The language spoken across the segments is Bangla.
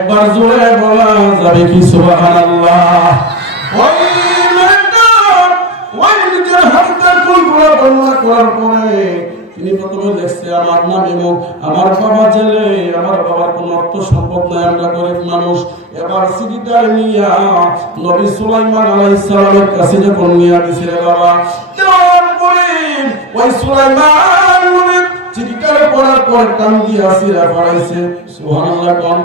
একবার জোরে বলা যাবে কি সুবহানাল্লাহ? ওই মেয়েটা ওই নিজের হাতের ফুলগুলো বর্ণনা করার পরে তিনি প্রথমে দেখছে, আমার নাম এবং আমার বাবা জেলে, আমার বাবার কোনো অর্থ সম্পদ নাই, আমরা গরিব মানুষ। এবার সিডিটা নিয়া নবী সুলাইমান আলাইহিস সালামের কাছে যখন নিয়ে দিছে বাবা, দেওয়ার পরে ওই সুলাইমান নবী চিঠিটা পড়ার পর কান দিয়ে আসিরা পড়াইছে সুবহানাল্লাহ, কোন।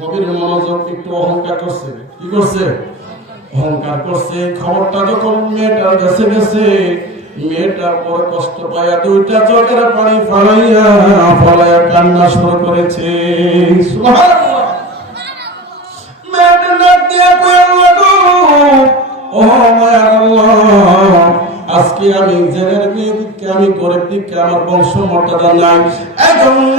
গভীর মনোযোগ একটু অহংকার করছে। কি করছে? অহংকার করছে। খবরটা যখন মেয়েটার কাছে গেছে, মেয়েটার পর কষ্ট পাইয়া দুইটা চোখের পানি ফালাইয়া, ফলাইয়া কান্না শুরু করেছে। আজকে আমি জেনের মেয়ে দিককে আমি গরিব দিককে আমার বংশ মর্যাদা নাই। এজন্য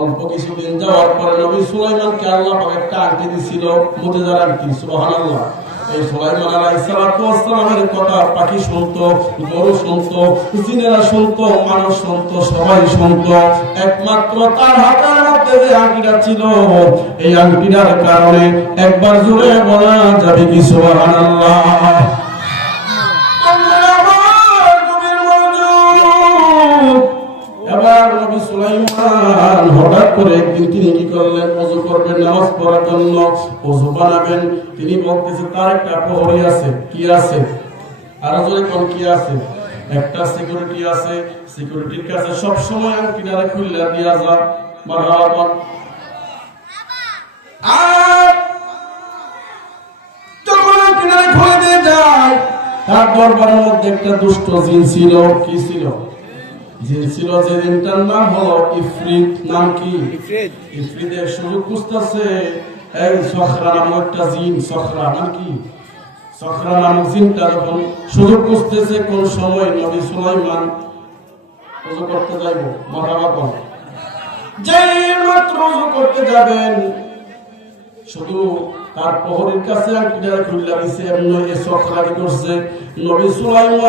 অল্প কিছুদিন যাওয়ার পরে নবী সুলাইমানকে আল্লাহ একটা আংটি দিছিল মুতেজার আংটি, সুবহানাল্লাহ। এই সুলাইমান কথা পাখি শুনতো, গরু শুনতো, জিনেরা শুনতো, মানুষ শুনতো, সবাই শুনতো। একমাত্র তার হাতের মধ্যে যে আংটিটা ছিল, এই আংটিটার কারণে একবার জোরে বলা যাবে কি এবার একদিন তিনি কি করলেন ওযু করবেন, নামাজ পড়ার জন্য ওযু বানাবেন। তিনি বলতেছে, তার একটা প্রহরী আছে, কি আছে? আর জোরে কোন কি আছে? একটা সিকিউরিটি আছে সিকিউরিটির কাছে সব সময় খুললা যা আর কিনারে খুলে দিয়ে যায়, তার দরবারের মধ্যে একটা দুষ্ট জিন ছিল, কি ছিল? জিন ছিল যে জিনটার নাম হলো ইফরিত নাম কি? ইফরিত। ইফরিতের সুযোগ বুঝতেছে এই সখরা নামক একটা জিন সখরা। নাম কি? সখরা নামক জিনটা যখন সুযোগ কোন সময় নবী সুলাইমান ওযু করতে যাইব মারহাবা কোন যেই মাত্র করতে যাবেন শুধু তার প্রহরীর কাছে আংটিটা খুললা দিছে, এমন এ সখরাগি করছে নবী সুলাইমান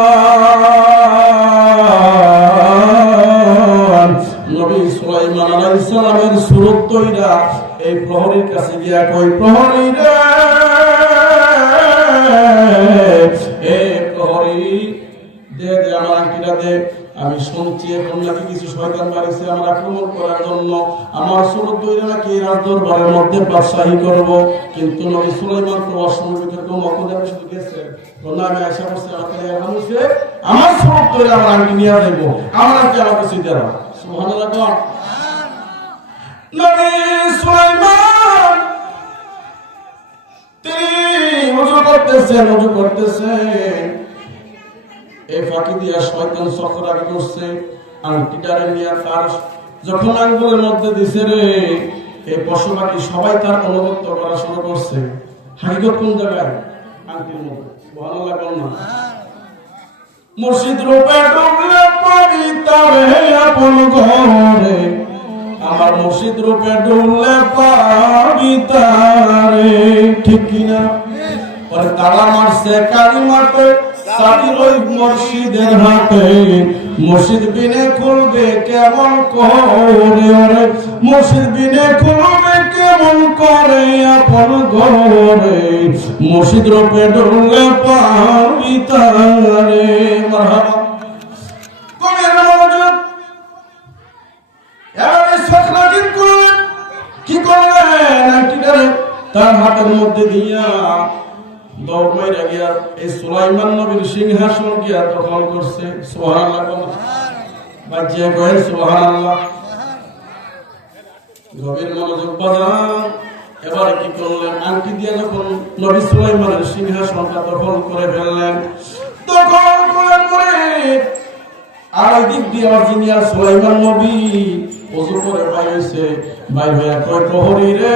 নবী সুলাইমান আলাইহিস সালামের সুরত তৈরা এই প্রহরীর কাছে গিয়া কই প্রহরী রে! আমি শুনছি, এখন নাকি কিছু শয়তান বাড়িছে আমার আক্রমণ করার জন্য। আমার সুরত দৈরে নাকি রাজ দরবারের মধ্যে বাদশাহী করব। কিন্তু নবী সুলাইমান তো অসম্মিত কেউ মকদে আমি শুধু গেছে। বলল আমি আশা করছি আমাকে আমার সুরত দৈরে আমার আংটি নিয়ে যাইব। আমার আংটি আমার কাছে সুবহানাল্লাহ কোন নবী সুলাইমান, তিনি উজু করতেছেন উজু করতেছেন। এই ফাঁকি দিয়া শয়তান চক্র আগে করছে আংটিটারে নিয়ে তার যখন আঙ্গুলের মধ্যে দিছে রে, এই পশু পাখি সবাই তার অনুগত্য করা শুরু করছে। হাকিকত কোন জায়গায়? আংটির মধ্যে। ভালো লাগল না। মুর্শিদ রূপে ডুবলে পবিতারে আপন ঘরে। আমার মুর্শিদ রূপে ডুবলে পবিতারে ঠিক কিনা? পরে তালা মারছে, কালী মাঠে সাথী ওই মুর্শিদের হাতে মুর্শিদ বিনে খুলবে কেমন করে? ওরে মুর্শিদ বিনে খুলবে কেমন করে আপন ঘরে? মুর্শিদ রূপে এবারে সখরাজিন করলেন। কি করলেন? তার হাতের মধ্যে দিয়া দৌড় মাইরা গিয়া এই সুলাইমান নবীর সিংহাসন গিয়া দখল করছে? সুবহানাল্লাহ বলো। বাজিয়া কয়ে, সুবহানাল্লাহ। গভীর মনোযোগ বাজান। এবারে কি করলেন? আংটি দিয়ে যখন নবী সুলাইমানের সিংহাসনটা দখল করে ফেললেন, দখল করে করে আর ওই দিক দিয়ে জিনিয়ার সুলাইমান নবী অজু করে বাইর হইছে বাইর কয়, প্রহরী রে।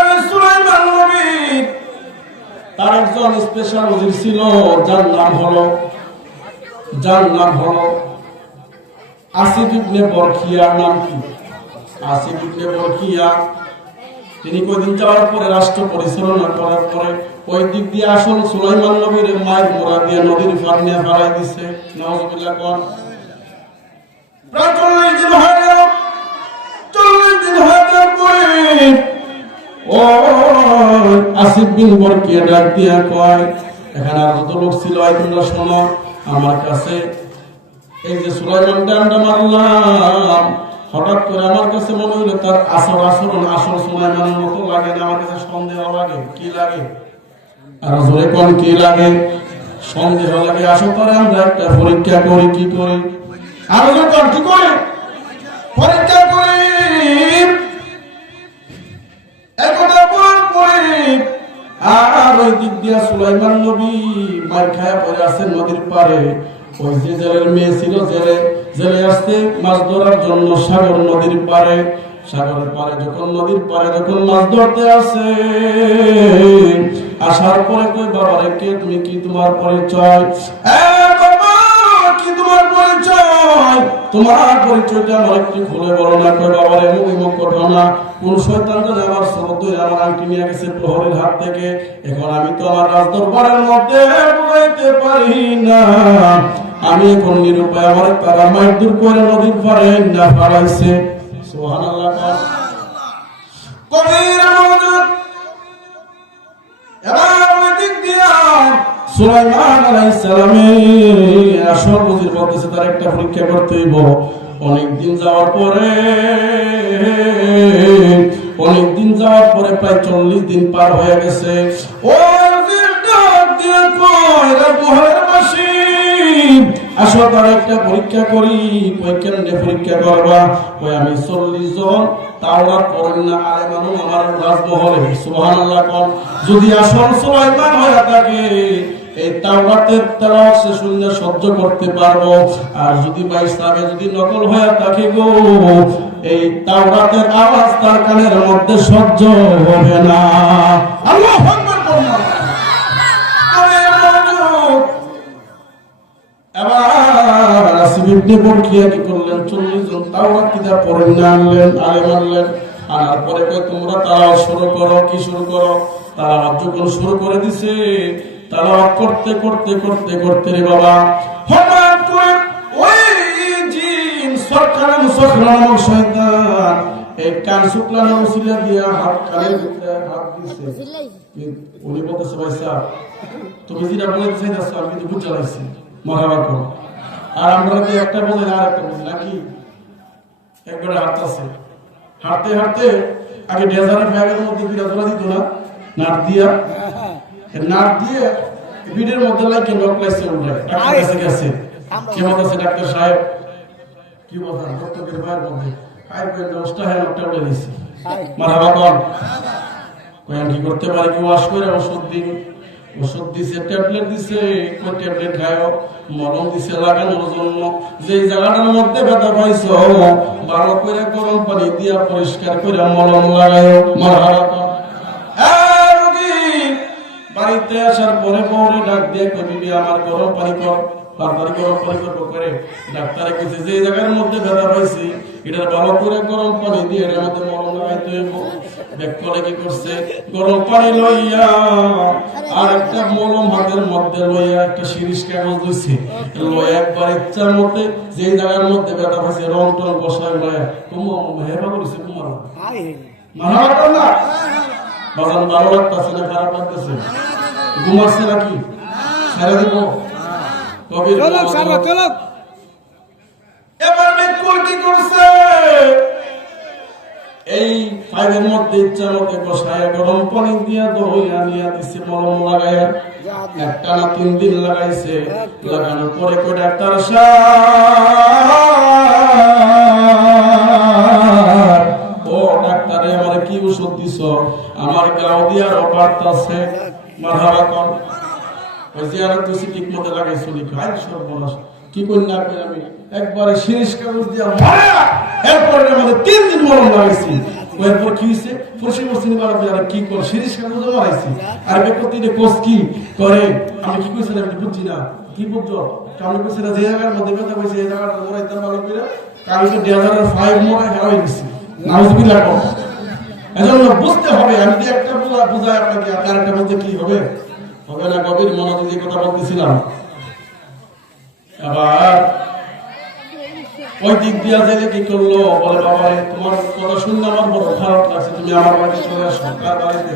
তার একজন স্পেশাল ওজির ছিল, যার নাম হলো, যার নাম হলো নাম কি? বরখিয়া তিনি যাওয়ার পরে রাষ্ট্র পরিচালনা করার পরে ওই দিক দিয়ে আসল সুলাইমান নবীর মায়ের মোড়া দিয়ে নদীর ফার নিয়ে হারাই দিছে। কোন? প্রায় গেল চল্লিশ দিন হয়ে যাওয়ার পরে ও আসিফ বিন বরকিয়া ডাক দিয়া কয়, এখানে আর যত লোক ছিল? আই তোমরা শোনো, আমার কাছে এই যে সুলাইমান ডান্ডা মারলাম, হঠাৎ করে আমার কাছে মনে হলো তার আসর আচরণ আসল সুলাইমানের মতো লাগে না, আমার কাছে সন্দেহ লাগে, কি লাগে? আর জোরে কোন কি লাগে? সন্দেহ লাগে আসো করে আমরা একটা পরীক্ষা করি, কি করি? আর কোন কি করি? পরীক্ষা করি। একটা পর পরে আর ওই দিক দিয়া সুলাইমান নবী মার খায়া পরে আছে নদীর পারে ওই যে জেলের মেয়ে ছিল, জেলে জেলে আসতে মাছ ধরার জন্য সাগর নদীর পারে সাগরের পারে যখন, নদীর পারে যখন মাছ ধরতে আসে, আসার পরে কই বাবা রে কে তুমি কি তোমার পরিচয়? তোমার পরিচয়টা আমার একটু খুলে বলো না কই বাবা রে, মুখ মুখ ঘটনা কোন শয়তান জানে আমার সরদ আমার আংটি নিয়ে গেছে প্রহরের হাত থেকে, এখন আমি তো আমার রাজদরবারের মধ্যে বুঝাইতে পারি না। আমি এখন নিরুপায় আমার তারা মায়ের দূর করে নদীর পারে না ফালাইছে সুবহানাল্লাহ কবির মনোযোগ, এবার দিক দিয়া সুলাইমান আলাইহিস সালামের আসল বুঝির তার একটা পরীক্ষা করতে হইব। অনেকদিন যাওয়ার পরে, অনেকদিন যাওয়ার পরে প্রায় চল্লিশ দিন পার হয়ে গেছে। আসো তার একটা পরীক্ষা করি কেন্দ্রে পরীক্ষা করবা? ওই আমি চল্লিশ জন তাওরা পড়েন না আরে মানুষ আমার রাজমহলে। সুবহানাল্লাহ কোন। যদি আসল সুলাইমান হয়ে থাকে এই তেলাওয়াত সে শুনলে সহ্য করতে পারব। আর যদি যদি নকল হয়ে থাকে গো, এই আওয়াজ তার কানের মধ্যে সহ্য হবে না। আল্লাহু চল্লিশ জন পরে তোমরা তালাওয়াত শুরু করো, কি শুরু করো? তালাওয়াত যখন শুরু করে দিছে তালাওয়াত করতে করতে করতে করতে রে বাবা। হঠাৎ করে ওই জিন সরকার মুসখরা শয়তান এই কান শুক্লানো মুসিলা দিয়া হাত ভিতরে হাত দিছে। উনি বলতেছে, ভাই স্যার তুমি যেটা বলে চাইতেছো, আমি কিন্তু বুঝতে পারছি। মহাবা করো আর আমরা তো একটা বলে আর একটা বুঝি নাকি? একবারে হাঁটতেছে হাঁটতে হাঁটতে আগে ডেজারের ব্যাগের মধ্যে বিড়া দিত না? নাট দিয়া? নাট দিয়ে বিড়ের মধ্যে লাগে লোক লাইছে উঠে। ডাক্তার কাছে গেছে। কেমন আছে ডাক্তার সাহেব? কি বলছেন ডক্টরের ভাইয়ের মধ্যে আই হ্যাঁ লোকটা উঠে মারাবা কর। কয়েন কি করতে পারে? কি ওয়াশ করে ওষুধ দিন ওষুধ দিছে ট্যাবলেট দিছে। কোন ট্যাবলেট খায়ও? মলম দিছে লাগানোর জন্য। যে জায়গাটার মধ্যে ব্যথা পাইছো ভালো করে গরম পানি দিয়া পরিষ্কার করে মলম লাগায়ও। রোগী, বাড়িতে আসার পরে পরে ডাক দিয়ে কবি আমার গরম পানি কর তাড়াতাড়ি গরম পানি করব করে ডাক্তারে কইছে যে জায়গার মধ্যে ব্যথা পাইছি এটার ভালো করে গরম পানি দিয়ে এর মধ্যে মলম লাগাইতে হইব। কি করছে? গরম পানি লইয়া আর একটা মলম হাতের মধ্যে লইয়া একটা শিরিষ কাগজ দিছে। লইয়া একবার ইচ্ছার মধ্যে যে জায়গার মধ্যে ব্যথা পাইছে রং টং বসায় কুমা করেছে কুমার না। বাজান ভালো লাগতেছে না খারাপ লাগতেছে। ঘুমাচ্ছে নাকি? ছেড়ে দিব। চলক এবার করছে? এই মধ্যে ইচ্ছা মতে বসায় গরম পানি দিয়া দিছে মলম লাগাইয়া একটা না তিন দিন লাগাইছে। লাগানোর পরে ডাক্তার ও ডাক্তারে আমার কি ওষুধ দিছ? আমার গাও দিয়ার আছে ঠিক মতো খাই সর্বনাশ। কি আমি একবারে কাগজ দিয়া মারা। এরপরে আমাদের তিন দিন মরম লাগাইছি। এরপর কি আর কি শিরিষ কাগজ মারাইছি। আর কোস কি করে? আমি কি কইছি আমি বুঝছি না। কি বুঝছ? আমি যে জায়গার মধ্যে কথা এই জায়গাটা মরাইতে ভালো করে দেড় হাজার ফাইভ নাউজুবিল্লাহ কর। এজন্য বুঝতে হবে, আমি যে একটা আপনাকে বলতে কি হবে? হবে না গভীর মনোযোগী কথা বলতেছিলাম। আবার ওই দিক দিয়া কি করল? বলে, বাবা তোমার কথা শুনলে আমার বড় খারাপ লাগছে। তুমি আমার চলে আসো বাড়িতে?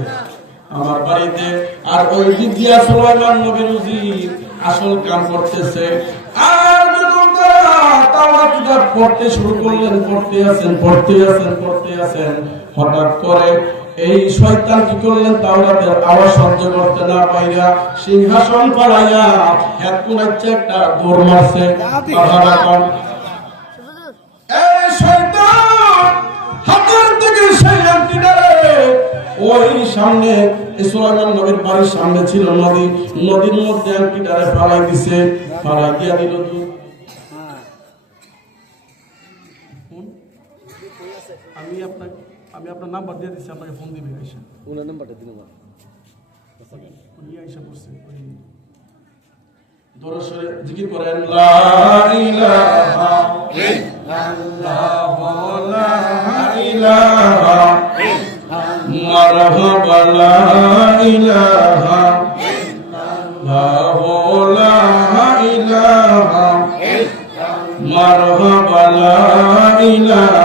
আমার বাড়িতে। আর ওই দিক দিয়া সুলাইমান নবীর আসল কাম করতেছে। আর তাওরাত কিতাব পড়তে শুরু করলেন, পড়তে আছেন পড়তে আছেন পড়তে আছেন। হঠাৎ করে এই শয়তান কি করলেন? তাওরাতের আওয়াজ সহ্য করতে না পাইরা সিংহাসন পালাইয়া হাত একটা দৌড় মারছে ওই সামনে সুলাইমান নবীর বাড়ির সামনে ছিল নদী। নদীর মধ্যে আংটিটারে ফালাই দিছে, ফালাই দিয়া দিল আপনাকে আমি আপনার নাম্বার দিয়ে দিচ্ছি আপনাকে ফোন দিবে এসে। ওনার নাম্বারটা দিন আমার। উনি আইসা করছে ওই দরসরে জিকির করেন লা ইলাহা ইল্লাল্লাহ লা ইলাহা মারহাবা লা ইলাহা ইল্লাল্লাহ লা ইলাহা মারহাবা লা ইলাহা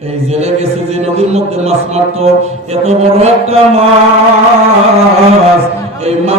এই জেলে গেছে যে নদীর মধ্যে মাছ মারতো এত বড় একটা মাছ। এই মাছ